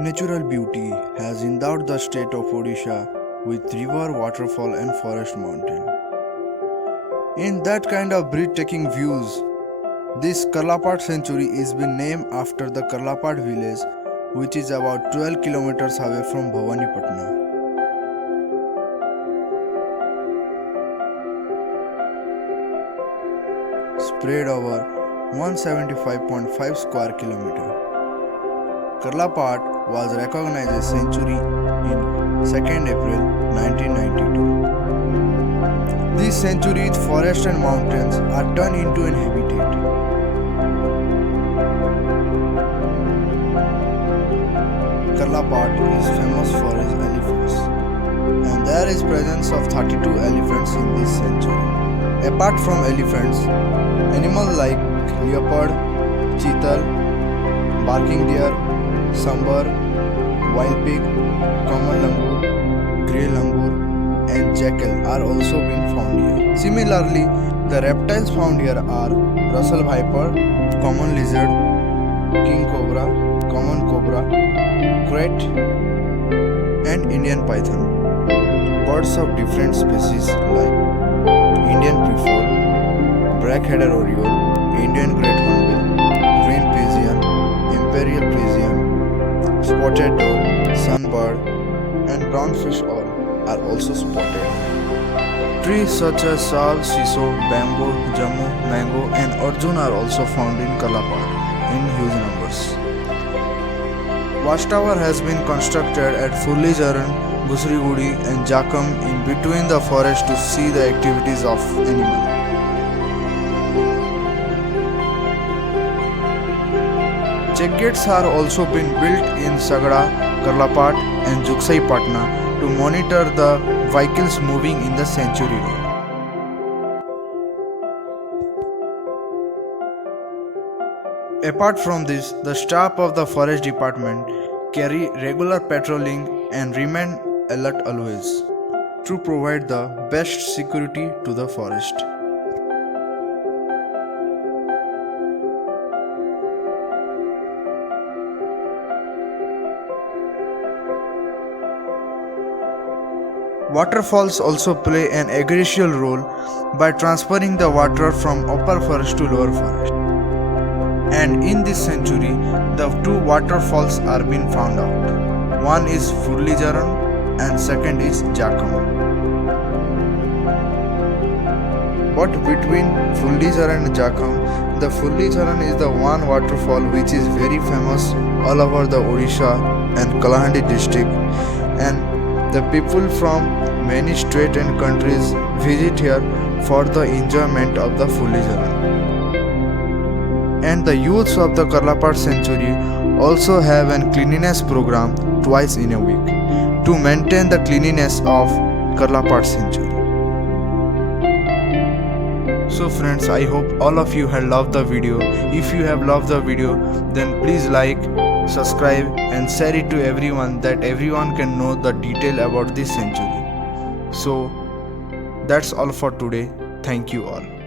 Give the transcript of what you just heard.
Natural beauty has endowed the state of Odisha with river, waterfall, and forest mountain. In that kind of breathtaking views, this Karlapat Sanctuary is been named after the Karlapat village, which is about 12 kilometers away from Bhawanipatna. Spread over 175.5 square kilometer. Karlapat was recognized as sanctuary in 2nd April 1992. These sanctuary with forests and mountains are turned into an habitat. Karlapat is famous for its elephants, and there is presence of 32 elephants in this sanctuary. Apart from elephants, animals like leopard, cheetal, barking deer, sambar, wild pig, common langur, grey langur, and jackal are also being found here. Similarly, the reptiles found here are Russell viper, common lizard, king cobra, common cobra, krait, and Indian python. Birds of different species like Indian peafowl, black-headed oriole, Indian great hornbill, green pigeon, imperial pigeon, spotted dove, sunbird, and brownfish owl are also spotted. Trees such as sal, siso, bamboo, jammu, mango, and arjun are also found in Karlapat in huge numbers. Watchtower has been constructed at Furlijaran, Gusrigudi, and Jakam in between the forest to see the activities of animals. Check gates are also been built in Sagada, Karlapat, and Juksai Patna to monitor the vehicles moving in the sanctuary road. Apart from this, the staff of the forest department carry regular patrolling and remain alert always to provide the best security to the forest. Waterfalls also play an egregious role by transferring the water from upper forest to lower forest. And in this sanctuary, the two waterfalls are being found out. One is Furlijaran and second is Jakam. But between Furlijaran and Jakam, the Furlijaran is the one waterfall which is very famous all over the Odisha and Kalahandi district, and the people from many states and countries visit here for the enjoyment of the Furlijaran. And the youths of the Karlapat Sanctuary also have a cleanliness program twice in a week to maintain the cleanliness of Karlapat Sanctuary. So friends, I hope all of you have loved the video. If you have loved the video, then please like, subscribe, and share it to everyone that everyone can know the detail about this sanctuary. So that's all for today. Thank you all.